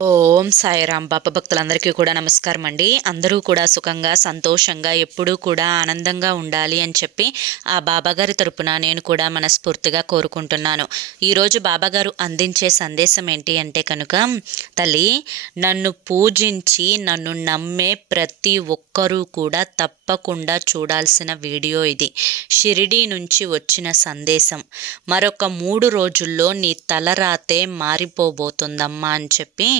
ఓం సాయిరాం. బాబా భక్తులందరికీ కూడా నమస్కారం అండి. అందరూ కూడా సుఖంగా సంతోషంగా ఎప్పుడూ కూడా ఆనందంగా ఉండాలి అని చెప్పి ఆ బాబాగారి తరపున నేను కూడా మనస్ఫూర్తిగా కోరుకుంటున్నాను. ఈరోజు బాబాగారు అందించే సందేశం ఏంటి అంటే కనుక, తల్లి, నన్ను పూజించి నన్ను నమ్మే ప్రతి ఒక్కరూ కూడా తప్పకుండా చూడాల్సిన వీడియో ఇది. షిరిడీ నుంచి వచ్చిన సందేశం. మరొక 3 రోజుల్లో నీ తలరాతే మారిపోబోతుందమ్మా అని చెప్పి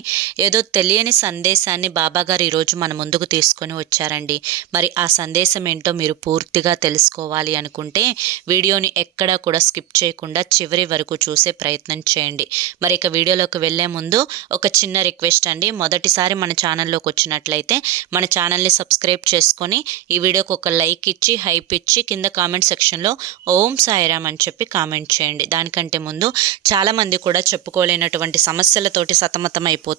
ఏదో తెలియని సందేశాన్ని బాబాగారు ఈరోజు మన ముందుకు తీసుకొని వచ్చారండి. మరి ఆ సందేశం ఏంటో మీరు పూర్తిగా తెలుసుకోవాలి అనుకుంటే వీడియోని ఎక్కడా కూడా స్కిప్ చేయకుండా చివరి వరకు చూసే ప్రయత్నం చేయండి. మరి ఇక వీడియోలోకి వెళ్ళే ముందు ఒక చిన్న రిక్వెస్ట్ అండి. మొదటిసారి మన ఛానల్లోకి వచ్చినట్లయితే మన ఛానల్ని సబ్స్క్రైబ్ చేసుకొని ఈ వీడియోకి ఒక లైక్ ఇచ్చి హైప్ ఇచ్చి కింద కామెంట్ సెక్షన్లో ఓం సాయిరామ్ అని చెప్పి కామెంట్ చేయండి. దానికంటే ముందు చాలామంది కూడా చెప్పుకోలేనటువంటి సమస్యలతోటి సతమతం అయిపోతూ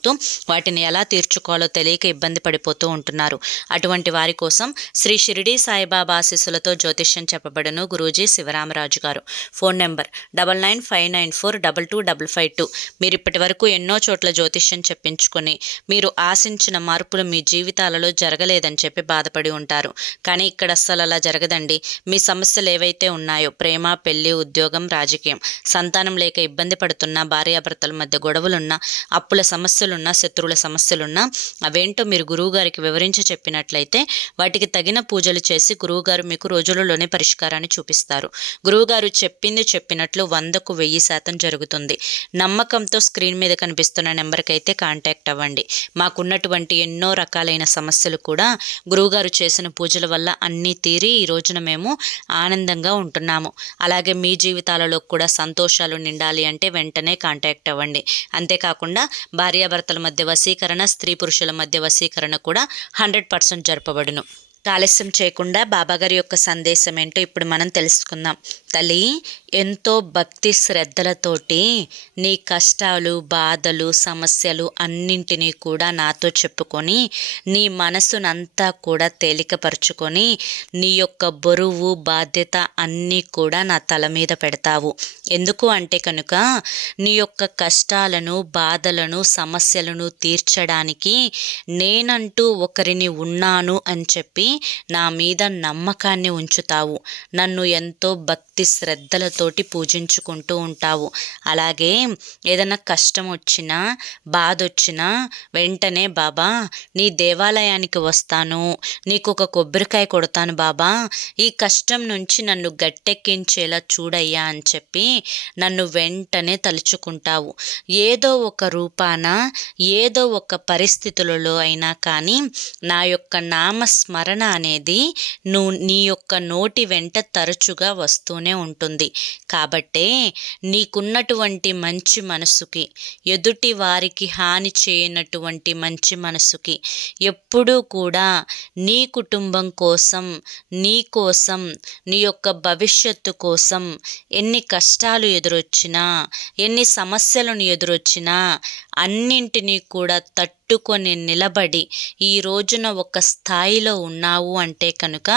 వాటిని ఎలా తీర్చుకోవాలో తెలియక ఇబ్బంది పడిపోతూ ఉంటున్నారు. అటువంటి వారి కోసం శ్రీ షిరిడీ సాయిబాబా ఆశీస్సులతో జ్యోతిష్యం చెప్పబడను గురూజీ శివరామరాజు గారు. Phone number 995994225552. మీరు ఇప్పటి వరకు ఎన్నో చోట్ల జ్యోతిష్యం చెప్పించుకొని మీరు ఆశించిన మార్పులు మీ జీవితాలలో జరగలేదని చెప్పి బాధపడి ఉంటారు. కానీ ఇక్కడ అస్సలు అలా జరగదండి. మీ సమస్యలు ఏవైతే ఉన్నాయో, ప్రేమ, పెళ్లి, ఉద్యోగం, రాజకీయం, సంతానం లేక ఇబ్బంది పడుతున్నా, భార్యాభర్తల మధ్య గొడవలున్నా, అప్పుల సమస్యలున్నా, శత్రువుల సమస్యలున్నా, అవేంటో మీరు గురువుగారికి వివరించి చెప్పినట్లయితే వాటికి తగిన పూజలు చేసి గురువుగారు మీకు రోజులలోనే పరిష్కారాన్ని చూపిస్తారు. గురువుగారు చెప్పింది చెప్పినట్లు 100కు 1000% జరుగుతుంది. నమ్మకంతో స్క్రీన్ మీద కనిపిస్తున్న నెంబర్కి అయితే కాంటాక్ట్ అవ్వండి. మాకున్నటువంటి ఎన్నో రకాలైన సమస్యలు కూడా గురువుగారు చేసిన పూజల వల్ల అన్నీ తీరి ఈ రోజున మేము ఆనందంగా ఉంటున్నాము. అలాగే మీ జీవితాలలో కూడా సంతోషాలు నిండాలి అంటే వెంటనే కాంటాక్ట్ అవ్వండి. అంతేకాకుండా భార్యాభర్తల మధ్య వశీకరణ, స్త్రీ పురుషుల మధ్య వశీకరణ కూడా 100% జరపబడును. ఆలస్యం చేయకుండా బాబాగారి యొక్క సందేశం ఏంటో ఇప్పుడు మనం తెలుసుకుందాం. తల్లి, ఎంతో భక్తి శ్రద్ధలతోటి నీ కష్టాలు, బాధలు, సమస్యలు అన్నింటినీ కూడా నాతో చెప్పుకొని నీ మనసునంతా కూడా తేలికపరుచుకొని నీ యొక్క బరువు, బాధ్యత అన్నీ కూడా నా తల మీద పెడతావు. ఎందుకు అంటే కనుక నీ యొక్క కష్టాలను, బాధలను, సమస్యలను తీర్చడానికి నేనంటూ ఒకరిని ఉన్నాను అని చెప్పి నా మీద నమ్మకాన్ని ఉంచుతావు. నన్ను ఎంతో భక్తి శ్రద్ధలతోటి పూజించుకుంటూ ఉంటావు. అలాగే ఏదైనా కష్టం వచ్చినా, బాధ వచ్చినా వెంటనే బాబా నీ దేవాలయానికి వస్తాను, నీకు ఒక కొబ్బరికాయ కొడతాను బాబా, ఈ కష్టం నుంచి నన్ను గట్టెక్కించేలా చూడయ్యా అని చెప్పి నన్ను వెంటనే తలుచుకుంటావు. ఏదో ఒక రూపాన, ఏదో ఒక పరిస్థితులలో అయినా కానీ నా యొక్క నామస్మరణ అనేది నీ యొక్క నోటి వెంట తరచుగా వస్తూనే ఉంటుంది. కాబట్టే నీకున్నటువంటి మంచి మనసుకి, ఎదుటి వారికి హాని చేయనటువంటి మంచి మనసుకి, ఎప్పుడూ కూడా నీ కుటుంబం కోసం, నీ కోసం, నీ యొక్క భవిష్యత్తు కోసం ఎన్ని కష్టాలు ఎదురొచ్చినా, ఎన్ని సమస్యలను ఎదురొచ్చినా అన్నింటినీ కూడా తట్టుకొని నిలబడి ఈ రోజున ఒక స్థాయిలో ఉన్నావు అంటే కనుక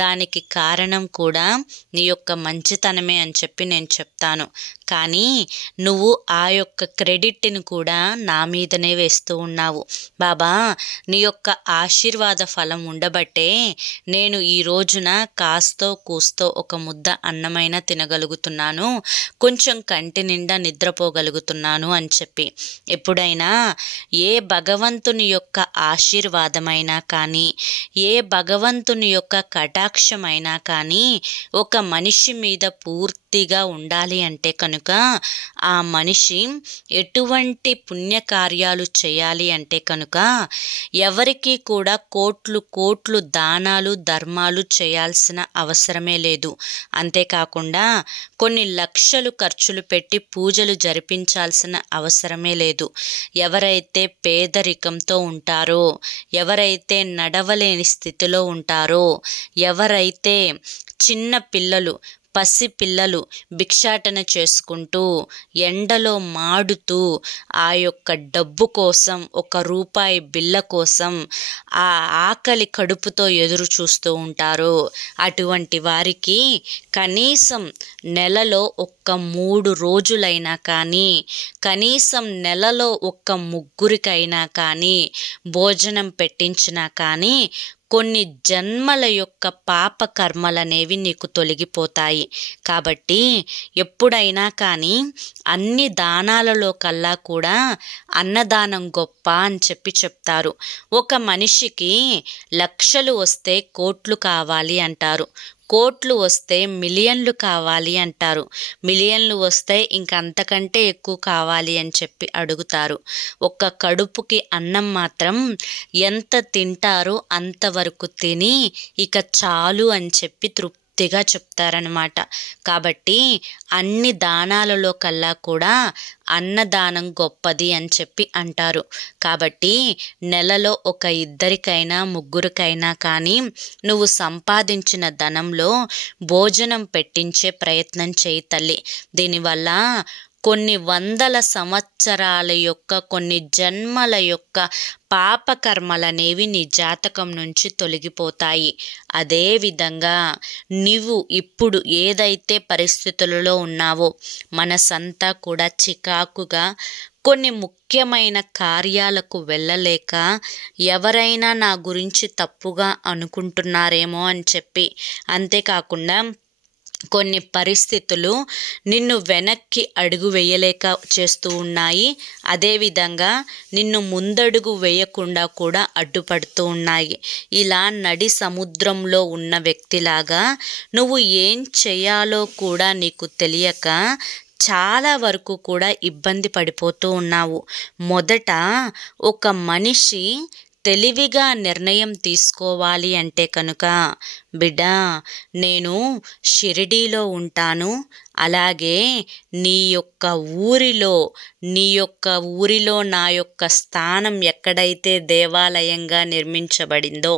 దానికి కారణం కూడా నీ యొక్క మంచితనమే అని చెప్పి నేను చెప్తాను. కానీ నువ్వు ఆ యొక్క క్రెడిట్ని కూడా నా మీదనే వేస్తూ ఉన్నావు. బాబా, నీ యొక్క ఆశీర్వాద ఫలం ఉండబట్టే నేను ఈ రోజున కాస్తో కూస్తో ఒక ముద్ద అన్నమైన తినగలుగుతున్నాను, కొంచెం కంటి నిండా నిద్రపోగలుగుతున్నాను అని చెప్పి. ఎప్పుడైనా ఏ భగవంతుని యొక్క ఆశీర్వాదమైనా కానీ, ఏ భగవంతుని యొక్క కటాక్షమైనా కానీ ఒక మనిషి మీద పూర్తిగా ఉండాలి అంటే కనుక ఆ మనిషి ఎటువంటి పుణ్యకార్యాలు చేయాలి అంటే కనుక ఎవరికి కూడా కోట్లు కోట్లు దానాలు, ధర్మాలు చేయాల్సిన అవసరమే లేదు. అంతేకాకుండా కొన్ని లక్షలు ఖర్చులు పెట్టి పూజలు జరిపించాల్సిన అవసరమే లేదు. ఎవరైతే పేదరికంతో ఉంటారో, ఎవరైతే నడవలేని స్థితిలో ఉంటారో, ఎవరైతే చిన్న పిల్లలు పసి పిల్లలు భిక్షాటన చేసుకుంటూ ఎండలో మాడుతూ ఆ యొక్క డబ్బు కోసం, ఒక రూపాయి బిళ్ళ కోసం ఆ ఆకలి కడుపుతో ఎదురు చూస్తూ ఉంటారు. అటువంటి వారికి కనీసం నెలలో ఒక్క 3 రోజులైనా కానీ, కనీసం నెలలో ఒక్క ముగ్గురికైనా కానీ భోజనం పెట్టించినా కానీ కొన్ని జన్మల యొక్క పాప కర్మలనేవి నీకు తొలగిపోతాయి. కాబట్టి ఎప్పుడైనా కానీ అన్ని దానాలలో కల్లా కూడా అన్నదానం గొప్ప అని చెప్తారు. ఒక మనిషికి లక్షలు వస్తే కోట్లు కావాలి అంటారు. కోట్లు వస్తే మిలియన్లు కావాలి అంటారు. మిలియన్లు వస్తే ఇంక అంతకంటే ఎక్కువ కావాలి అని చెప్పి అడుగుతారు. ఒక్క కడుపుకి అన్నం మాత్రం ఎంత తింటారో అంతవరకు తిని ఇక చాలు అని చెప్పి తృప్తిగా చెప్తారనమాట. కాబట్టి అన్ని దానాలలో కల్లా కూడా అన్నదానం గొప్పది అని చెప్పి అంటారు. కాబట్టి నెలలో ఒక 2కైనా 3కైనా కానీ నువ్వు సంపాదించిన ధనంలో భోజనం పెట్టించే ప్రయత్నం చేయి తల్లి. దీనివల్ల కొన్ని వందల సంవత్సరాల యొక్క, కొన్ని జన్మల యొక్క పాపకర్మలనేవి నీ జాతకం నుంచి తొలగిపోతాయి. అదేవిధంగా నీవు ఇప్పుడు ఏదైతే పరిస్థితులలో ఉన్నావో మనసంతా కూడా చికాకుగా, కొన్ని ముఖ్యమైన కార్యాలకు వెళ్ళలేక, ఎవరైనా నా గురించి తప్పుగా అనుకుంటున్నారేమో అని చెప్పి, అంతేకాకుండా కొన్ని పరిస్థితులు నిన్ను వెనక్కి అడుగు వేయలేక చేస్తూ ఉన్నాయి. అదేవిధంగా నిన్ను ముందడుగు వేయకుండా కూడా అడ్డుపడుతూ ఉన్నాయి. ఇలా నడి సముద్రంలో ఉన్న వ్యక్తిలాగా నువ్వు ఏం చేయాలో కూడా నీకు తెలియక చాలా వరకు కూడా ఇబ్బంది పడిపోతూ ఉన్నావు. మొదట ఒక మనిషి తెలివిగా నిర్ణయం తీసుకోవాలి అంటే కనుక, బిడ్డ నేను షిరిడీలో ఉంటాను, అలాగే నీ యొక్క ఊరిలో నా యొక్క స్థానం ఎక్కడైతే దేవాలయంగా నిర్మించబడిందో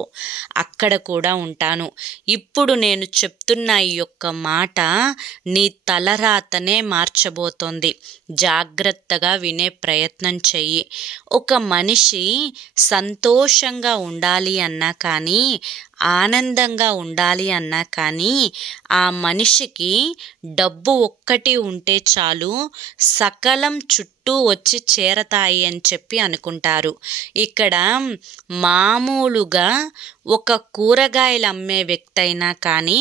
అక్కడ కూడా ఉంటాను. ఇప్పుడు నేను చెప్తున్న ఈ యొక్క మాట నీ తలరాతనే మార్చబోతోంది. జాగ్రత్తగా వినే ప్రయత్నం చెయ్యి. ఒక మనిషి సంతోషంగా ఉండాలి అన్నా కానీ, ఆనందంగా ఉండాలి అన్నా కానీ ఆ మనిషికి డబ్బు ఒక్కటి ఉంటే చాలు, సకలం చుట్టూ వచ్చి చేరతాయి అని చెప్పి అనుకుంటారు. ఇక్కడ మామూలుగా ఒక కూరగాయలు అమ్మే వ్యక్తి అయినా కానీ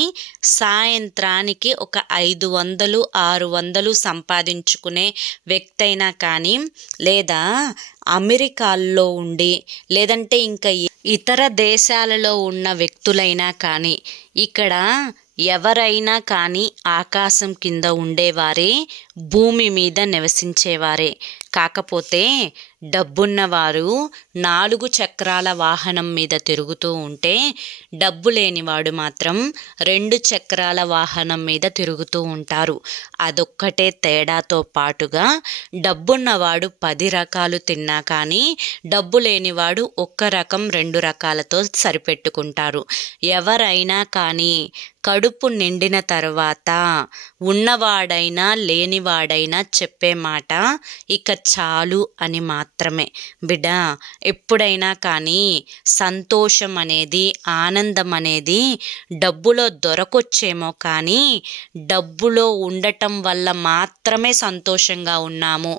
సాయంత్రానికి ఒక 500, 600 సంపాదించుకునే వ్యక్తి అయినా కానీ, లేదా అమెరికాల్లో ఉండి, లేదంటే ఇంకా ఇతర దేశాలలో ఉన్న వ్యక్తులైనా కానీ, ఇక్కడ ఎవరైనా కానీ ఆకాశం కింద ఉండేవారే, భూమి మీద నివసించేవారే. కాకపోతే డబ్బున్నవారు 4 చక్రాల వాహనం మీద తిరుగుతూ ఉంటే, డబ్బు లేనివాడు మాత్రం 2 చక్రాల వాహనం మీద తిరుగుతూ ఉంటారు. అదొక్కటే తేడాతో పాటుగా డబ్బున్నవాడు 10 రకాలు తిన్నా కానీ డబ్బు లేనివాడు 1 రకం 2 రకాలతో సరిపెట్టుకుంటారు. ఎవరైనా కానీ కడుపు నిండిన తర్వాత ఉన్నవాడైనా లేనివాడైనా చెప్పే మాట ఇక చాలు అని మాత్రమే. బిడ్డ, ఎప్పుడైనా కానీ సంతోషం అనేది, ఆనందం అనేది డబ్బులో దొరకొచ్చేమో కానీ డబ్బులో ఉండటం వల్ల మాత్రమే సంతోషంగా ఉన్నాము,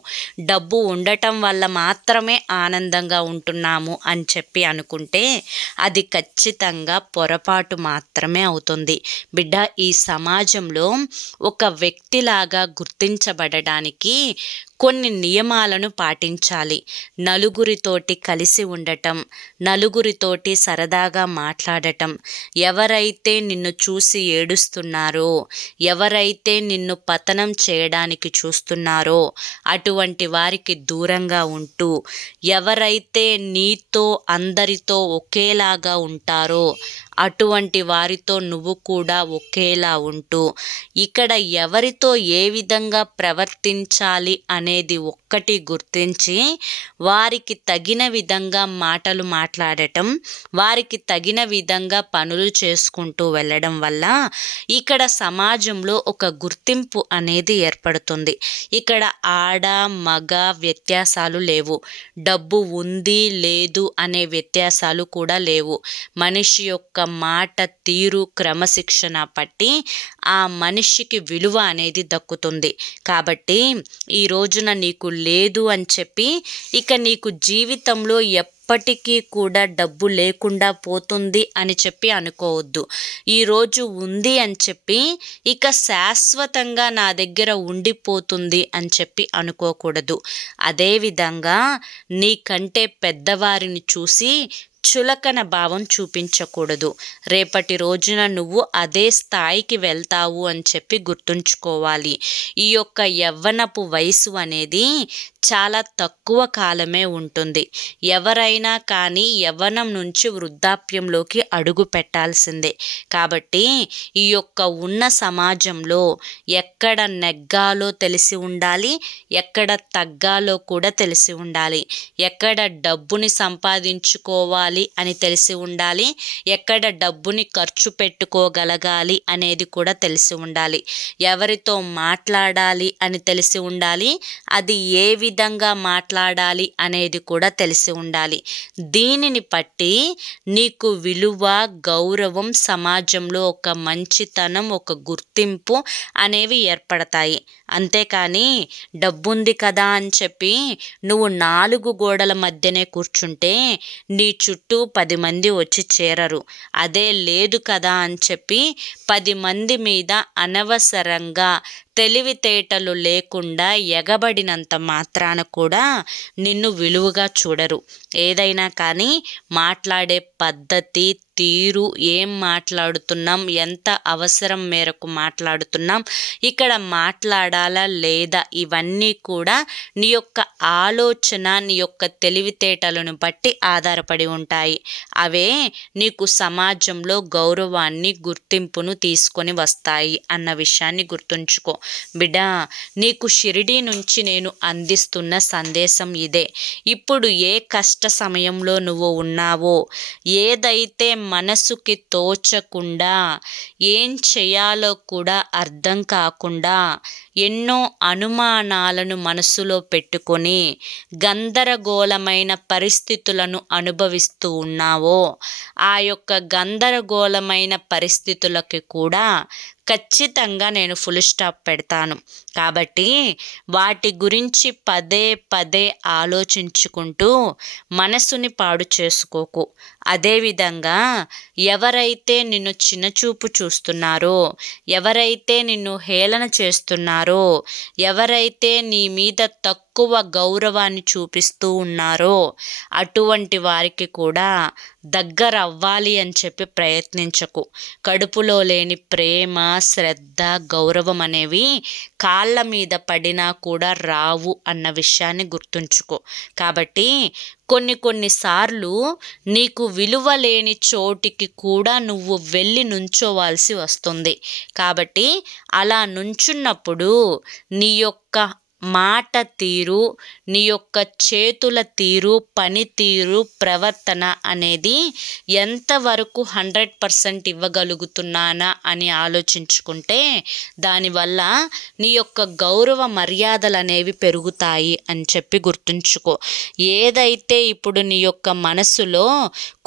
డబ్బు ఉండటం వల్ల మాత్రమే ఆనందంగా ఉంటున్నాము అని చెప్పి అనుకుంటే అది ఖచ్చితంగా పొరపాటు మాత్రమే అవుతుంది. బిడ్డ, ఈ సమాజంలో ఒక వ్యక్తిలాగా గుర్తించబడడానికి కొన్ని నియమాలను పాటించాలి. నలుగురితోటి కలిసి ఉండటం, నలుగురితోటి సరదాగా మాట్లాడటం, ఎవరైతే నిన్ను చూసి ఏడుస్తున్నారో, ఎవరైతే నిన్ను పతనం చేయడానికి చూస్తున్నారో అటువంటి వారికి దూరంగా ఉంటూ, ఎవరైతే నీతో అందరితో ఒకేలాగా ఉంటారో అటువంటి వారితో నువ్వు కూడా ఒకేలా ఉంటూ, ఇక్కడ ఎవరితో ఏ విధంగా ప్రవర్తించాలి అనే అనేది ఒక్కటి గుర్తించి వారికి తగిన విధంగా మాటలు మాట్లాడటం, వారికి తగిన విధంగా పనులు చేసుకుంటూ వెళ్ళడం వల్ల ఇక్కడ సమాజంలో ఒక గుర్తింపు అనేది ఏర్పడుతుంది. ఇక్కడ ఆడ మగ వ్యత్యాసాలు లేవు, డబ్బు ఉంది లేదు అనే వ్యత్యాసాలు కూడా లేవు. మనిషి యొక్క మాట తీరు క్రమశిక్షణ పట్టి ఆ మనిషికి విలువ అనేది దక్కుతుంది. కాబట్టి ఈ రోజున నీకు లేదు అని చెప్పి ఇక నీకు జీవితంలో ఎప్పటికీ కూడా డబ్బు లేకుండా పోతుంది అని చెప్పి అనుకోవద్దు. ఈరోజు ఉంది అని చెప్పి ఇక శాశ్వతంగా నా దగ్గర ఉండిపోతుంది అని చెప్పి అనుకోకూడదు. అదేవిధంగా నీకంటే పెద్దవారిని చూసి చులకన భావం చూపించకూడదు. రేపటి రోజున నువ్వు అదే స్థాయికి వెళ్తావు అని చెప్పి గుర్తుంచుకోవాలి. ఈ యొక్క యవ్వనపు వయసు అనేది చాలా తక్కువ కాలమే ఉంటుంది. ఎవరైనా కానీ యవ్వనం నుంచి వృద్ధాప్యంలోకి అడుగు పెట్టాల్సిందే. కాబట్టి ఈ యొక్క ఉన్న సమాజంలో ఎక్కడ నెగ్గాలో తెలిసి ఉండాలి, ఎక్కడ తగ్గాలో కూడా తెలిసి ఉండాలి, ఎక్కడ డబ్బుని సంపాదించుకోవాలి అని తెలిసి ఉండాలి, ఎక్కడ డబ్బుని ఖర్చు పెట్టుకోగలగాలి అనేది కూడా తెలిసి ఉండాలి, ఎవరితో మాట్లాడాలి అని తెలిసి ఉండాలి, అది ఏ విధంగా మాట్లాడాలి అనేది కూడా తెలిసి ఉండాలి. దీనిని బట్టి నీకు విలువ, గౌరవం, సమాజంలో ఒక మంచితనం, ఒక గుర్తింపు అనేవి ఏర్పడతాయి. అంతేకాని డబ్బుంది కదా అని చెప్పి నువ్వు 4 గోడల మధ్యనే కూర్చుంటే నీ చుట్టూ 10 మంది వచ్చి చేరరు. అదే లేదు కదా అని చెప్పి 10 మంది మీద అనవసరంగా తెలివితేటలు లేకుండా ఎగబడినంత మాత్రాన కూడా నిన్ను విలువగా చూడరు. ఏదైనా కానీ మాట్లాడే పద్ధతి, తీరు, ఏం మాట్లాడుతున్నాం, ఎంత అవసరం మేరకు మాట్లాడుతున్నాం, ఇక్కడ మాట్లాడాలా లేదా, ఇవన్నీ కూడా నీ యొక్క ఆలోచన, నీ యొక్క తెలివితేటలను బట్టి ఆధారపడి ఉంటాయి. అవే నీకు సమాజంలో గౌరవాన్ని, గుర్తింపును తీసుకొని వస్తాయి అన్న విషయాన్ని గుర్తుంచుకో. బిడ్డ, నీకు షిరిడీ నుంచి నేను అందిస్తున్న సందేశం ఇదే. ఇప్పుడు ఏ కష్ట సమయంలో నువ్వు ఉన్నావో, ఏదైతే మనసుకి తోచకుండా, ఏం చేయాలో కూడా అర్థం కాకుండా, ఎన్నో అనుమానాలను మనసులో పెట్టుకొని గందరగోళమైన పరిస్థితులను అనుభవిస్తూ ఉన్నావో, ఆ యొక్క గందరగోళమైన పరిస్థితులకి కూడా ఖచ్చితంగా నేను ఫుల్ స్టాప్ పెడతాను. కాబట్టి వాటి గురించి పదే పదే ఆలోచించుకుంటూ మనసుని పాడు చేసుకోకు. అదేవిధంగా ఎవరైతే నిన్ను చిన్నచూపు చూస్తున్నారో, ఎవరైతే నిన్ను హేళన చేస్తున్నారో, ఎవరైతే నీ మీద తక్కువ గౌరవాన్ని చూపిస్తూ ఉన్నారో అటువంటి వారికి కూడా దగ్గర అవ్వాలి అని చెప్పి ప్రయత్నించకు. కడుపులో లేని ప్రేమ, శ్రద్ధ, గౌరవం అనేవి కాళ్ళ మీద పడినా కూడా రావు అన్న విషయాన్ని గుర్తుంచుకో. కాబట్టి కొన్నిసార్లు నీకు విలువ లేని చోటికి కూడా నువ్వు వెళ్ళి నుంచోవాల్సి వస్తుంది. కాబట్టి అలా నుంచున్నప్పుడు నీ యొక్క మాట తీరు, నీ యొక్క చేతుల తీరు, పనితీరు, ప్రవర్తన అనేది ఎంతవరకు 100% ఇవ్వగలుగుతున్నానా అని ఆలోచించుకుంటే దానివల్ల నీ యొక్క గౌరవ మర్యాదలు అనేవి పెరుగుతాయి అని చెప్పి గుర్తుంచుకో. ఏదైతే ఇప్పుడు నీ యొక్క మనసులో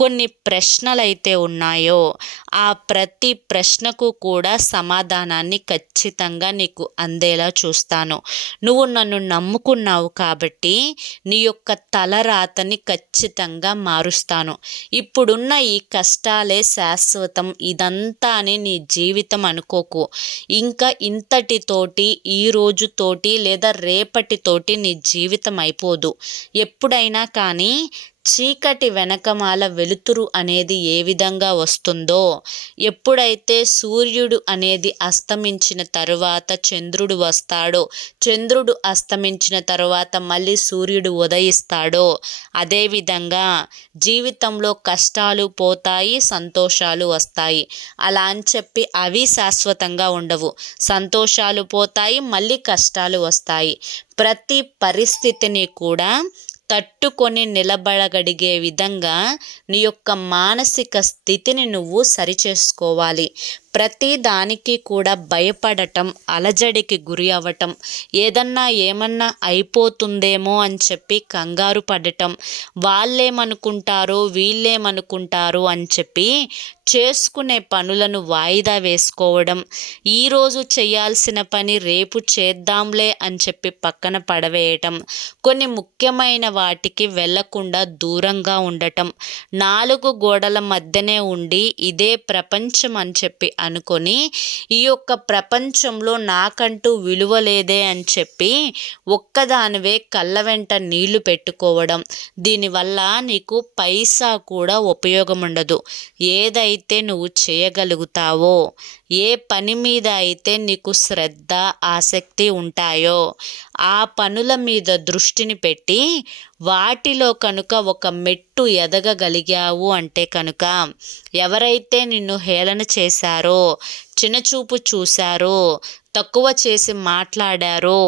కొన్ని ప్రశ్నలైతే ఉన్నాయో ఆ ప్రతి ప్రశ్నకు కూడా సమాధానాన్ని ఖచ్చితంగా నీకు అందేలా చూస్తాను. నువ్వు నన్ను నమ్ముకున్నావు కాబట్టి నీ యొక్క తలరాతని ఖచ్చితంగా మారుస్తాను. ఇప్పుడున్న ఈ కష్టాలే శాశ్వతం, ఇదంతా అని నీ జీవితం అనుకోకు. ఇంకా ఇంతటితోటి, ఈ రోజుతోటి లేదా రేపటితోటి నీ జీవితం అయిపోదు. ఎప్పుడైనా కానీ చీకటి వెనకమాల వెలుతురు అనేది ఏ విధంగా వస్తుందో, ఎప్పుడైతే సూర్యుడు అనేది అస్తమించిన తరువాత చంద్రుడు వస్తాడో, చంద్రుడు అస్తమించిన తరువాత మళ్ళీ సూర్యుడు ఉదయిస్తాడో, అదేవిధంగా జీవితంలో కష్టాలు పోతాయి, సంతోషాలు వస్తాయి. అలా అని చెప్పి అవి శాశ్వతంగా ఉండవు. సంతోషాలు పోతాయి, మళ్ళీ కష్టాలు వస్తాయి. ప్రతి పరిస్థితిని కూడా తట్టుకొని నిలబడగలిగే విధంగా నీ యొక్క మానసిక స్థితిని నువ్వు సరిచేసుకోవాలి. ప్రతి దానికి కూడా భయపడటం, అలజడికి గురి అవ్వటం, ఏమన్నా అయిపోతుందేమో అని చెప్పి కంగారు పడటం, వాళ్ళేమనుకుంటారో వీళ్ళేమనుకుంటారో అని చెప్పి చేసుకునే పనులను వాయిదా వేసుకోవడం, ఈరోజు చేయాల్సిన పని రేపు చేద్దాంలే అని చెప్పి పక్కన పడవేయటం, కొన్ని ముఖ్యమైన వాటికి వెళ్లకుండా దూరంగా ఉండటం, 4 గోడల మధ్యనే ఉండి ఇదే ప్రపంచం అని చెప్పి అనుకొని ఈ యొక్క ప్రపంచంలో నాకంటూ విలువ లేదే అని చెప్పి ఒక్కదానివే కళ్ళ వెంట నీళ్లు పెట్టుకోవడం, దీనివల్ల నీకు పైసా కూడా ఉపయోగం ఉండదు. ఏదైతే నువ్వు చేయగలుగుతావో, ఏ పని మీద అయితే నీకు శ్రద్ధ ఆసక్తి ఉంటాయో ఆ పనుల మీద దృష్టిని పెట్టి వాటిలో కనుక ఒక మెట్టు ఎదగగలిగావు అంటే కనుక ఎవరైతే నిన్ను హేళన చేశారో, చిన్నచూపు చూశారో, తక్కువ చేసి మాట్లాడారో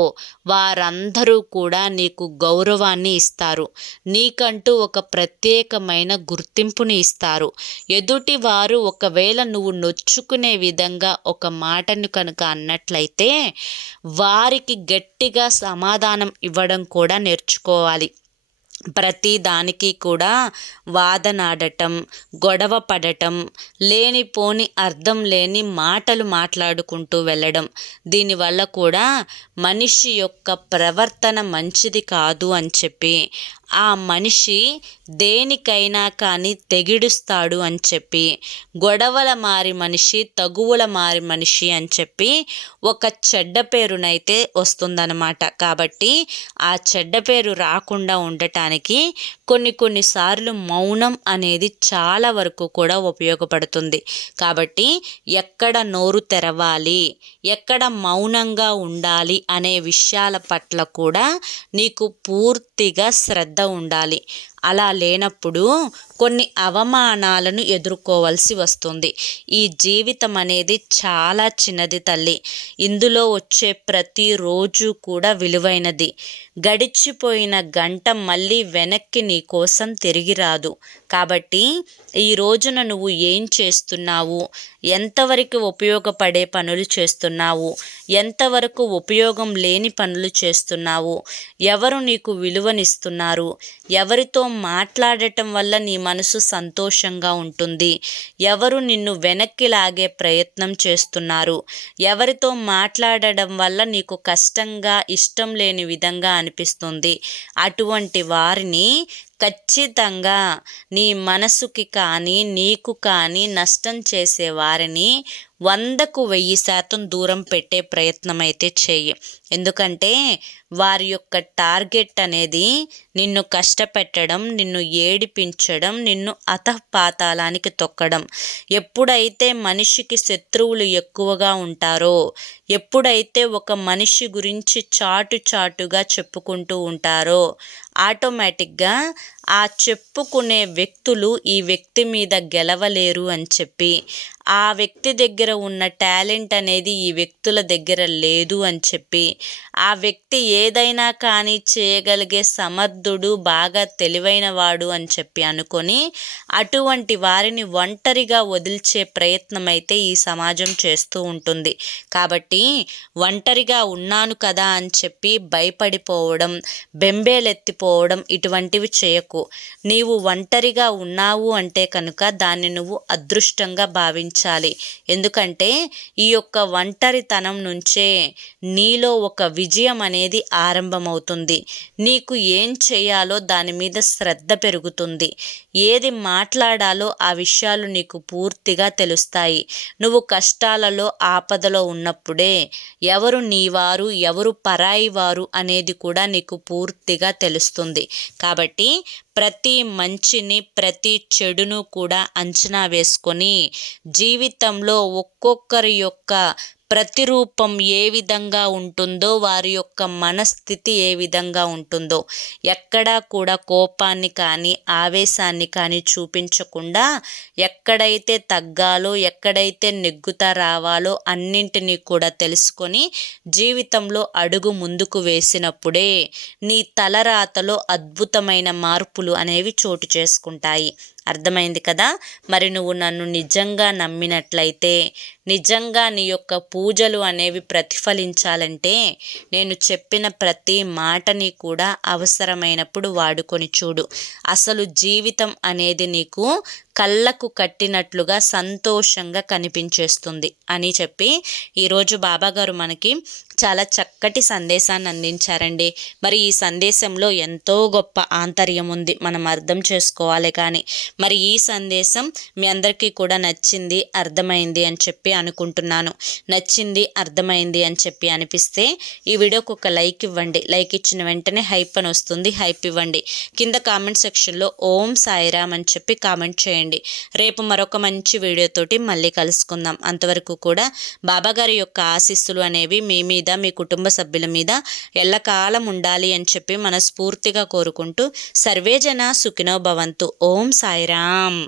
వారందరూ కూడా నీకు గౌరవాన్ని ఇస్తారు. నీకంటూ ఒక ప్రత్యేకమైన గుర్తింపుని ఇస్తారు. ఎదుటి వారు ఒకవేళ నువ్వు నొచ్చుకునే విధంగా ఒక మాటను కనుక అన్నట్లయితే వారికి గట్టిగా సమాధానం ఇవ్వడం కూడా నేర్చుకోవాలి. ప్రతి దానికి కూడా వాదనాడటం, గొడవ పడటం, లేనిపోని అర్థం లేని మాటలు మాట్లాడుకుంటూ వెళ్ళడం, దీనివల్ల కూడా మనిషి యొక్క ప్రవర్తన మంచిది కాదు అని చెప్పి, ఆ మనిషి దేనికైనా కానీ తెగిడుస్తాడు అని చెప్పి, గొడవల మారి మనిషి, తగువుల మారి మనిషి అని చెప్పి ఒక చెడ్డ పేరునైతే వస్తుందన్నమాట. కాబట్టి ఆ చెడ్డ పేరు రాకుండా ఉండటానికి కొన్నిసార్లు మౌనం అనేది చాలా వరకు కూడా ఉపయోగపడుతుంది. కాబట్టి ఎక్కడ నోరు తెరవాలి, ఎక్కడ మౌనంగా ఉండాలి అనే విషయాల పట్ల కూడా నీకు పూర్తిగా శ్రద్ధ ఉండాలి. అలా లేనప్పుడు కొన్ని అవమానాలను ఎదుర్కోవాల్సి వస్తుంది. ఈ జీవితం అనేది చాలా చిన్నది తల్లి. ఇందులో వచ్చే ప్రతిరోజు కూడా విలువైనది. గడిచిపోయిన గంట మళ్ళీ వెనక్కి నీ కోసం తిరిగి రాదు. కాబట్టి ఈ రోజున నువ్వు ఏం చేస్తున్నావు, ఎంతవరకు ఉపయోగపడే పనులు చేస్తున్నావు, ఎంతవరకు ఉపయోగం లేని పనులు చేస్తున్నావు, ఎవరు నీకు విలువనిస్తున్నారు, ఎవరితో మాట్లాడటం వల్ల నీ మనసు సంతోషంగా ఉంటుంది, ఎవరు నిన్ను వెనక్కి లాగే ప్రయత్నం చేస్తున్నారు, ఎవరితో మాట్లాడడం వల్ల నీకు కష్టంగా ఇష్టం లేని విధంగా అనిపిస్తుంది, అటువంటి వారిని ఖచ్చితంగా నీ మనసుకి కానీ నీకు కానీ నష్టం చేసే వారిని 100కు 1000% దూరం పెట్టే ప్రయత్నం అయితే చెయ్యి. ఎందుకంటే వారి యొక్క టార్గెట్ అనేది నిన్ను కష్టపెట్టడం, నిన్ను ఏడిపించడం, నిన్ను అధఃపాతాళానికి తొక్కడం. ఎప్పుడైతే మనిషికి శత్రువులు ఎక్కువగా ఉంటారో, ఎప్పుడైతే ఒక మనిషి గురించి చాటుగా చెప్పుకుంటూ ఉంటారో ఆటోమేటిక్గా ఆ చెప్పుకునే వ్యక్తులు ఈ వ్యక్తి మీద గెలవలేరు అని చెప్పి, ఆ వ్యక్తి దగ్గర ఉన్న టాలెంట్ అనేది ఈ వ్యక్తుల దగ్గర లేదు అని చెప్పి, ఆ వ్యక్తి ఏదైనా కానీ చేయగలిగే సమర్థుడు, బాగా తెలివైన వాడు అని చెప్పి అనుకొని అటువంటి వారిని ఒంటరిగా వదిల్చే ప్రయత్నం అయితే ఈ సమాజం చేస్తూ ఉంటుంది. కాబట్టి ఒంటరిగా ఉన్నాను కదా అని చెప్పి భయపడిపోవడం, బెంబేలెత్తిపోవడం ఇటువంటివి చేయకు. నీవు ఒంటరిగా ఉన్నావు అంటే కనుక దాన్ని నువ్వు అదృష్టంగా భావించాలి. ఎందుకంటే ఈ యొక్క ఒంటరితనం నుంచే నీలో ఒక విజయం అనేది ఆరంభమవుతుంది. నీకు ఏం చేయాలో దాని మీద శ్రద్ధ పెరుగుతుంది. ఏది మాట్లాడాలో ఆ విషయాలు నీకు పూర్తిగా తెలుస్తాయి. నువ్వు కష్టాలలో ఆపదలో ఉన్నప్పుడే ఎవరు నీవారు, ఎవరు పరాయి వారు అనేది కూడా నీకు పూర్తిగా తెలుస్తుంది. కాబట్టి ప్రతి మంచిని ప్రతి చెడును కూడా అంచనా వేసుకొని జీవితంలో ఒక్కొక్కరి యొక్క ప్రతిరూపం ఏ విధంగా ఉంటుందో, వారి యొక్క మనస్థితి ఏ విధంగా ఉంటుందో, ఎక్కడా కూడా కోపాన్ని కానీ ఆవేశాన్ని కానీ చూపించకుండా ఎక్కడైతే తగ్గాలో, ఎక్కడైతే నెగ్గుతా రావాలో అన్నింటినీ కూడా తెలుసుకొని జీవితంలో అడుగు ముందుకు వేసినప్పుడే నీ తలరాతలో అద్భుతమైన మార్పులు అనేవి చోటు చేసుకుంటాయి. అర్థమైంది కదా? మరి నువ్వు నన్ను నిజంగా నమ్మినట్లయితే, నిజంగా నీ యొక్క పూజలు అనేవి ప్రతిఫలించాలంటే నేను చెప్పిన ప్రతి మాటని కూడా అవసరమైనప్పుడు వాడుకొని చూడు. అసలు జీవితం అనేది నీకు కళ్ళకు కట్టినట్లుగా సంతోషంగా కనిపించేస్తుంది అని చెప్పి ఈరోజు బాబాగారు మనకి చాలా చక్కటి సందేశాన్ని అందించారండి. మరి ఈ సందేశంలో ఎంతో గొప్ప ఆంతర్యం ఉంది, మనం అర్థం చేసుకోవాలి. కానీ మరి ఈ సందేశం మీ అందరికీ కూడా నచ్చింది, అర్థమైంది అని చెప్పి అనుకుంటున్నాను. నచ్చింది, అర్థమైంది అని చెప్పి అనిపిస్తే ఈ వీడియోకి ఒక లైక్ ఇవ్వండి. లైక్ ఇచ్చిన వెంటనే హైప్ అని వస్తుంది, హైప్ ఇవ్వండి. కింద కామెంట్ సెక్షన్లో ఓం సాయిరామ్ అని చెప్పి కామెంట్ చేయండి. రేపు మరొక మంచి వీడియోతోటి మళ్ళీ కలుసుకుందాం. అంతవరకు కూడా బాబాగారి యొక్క ఆశీస్సులు అనేవి మీ మీద, మీ కుటుంబ సభ్యుల మీద ఎల్లకాలం ఉండాలి అని చెప్పి మనస్ఫూర్తిగా కోరుకుంటూ సర్వేజన సుఖినో భవంతు. ఓం సాయిరామ్.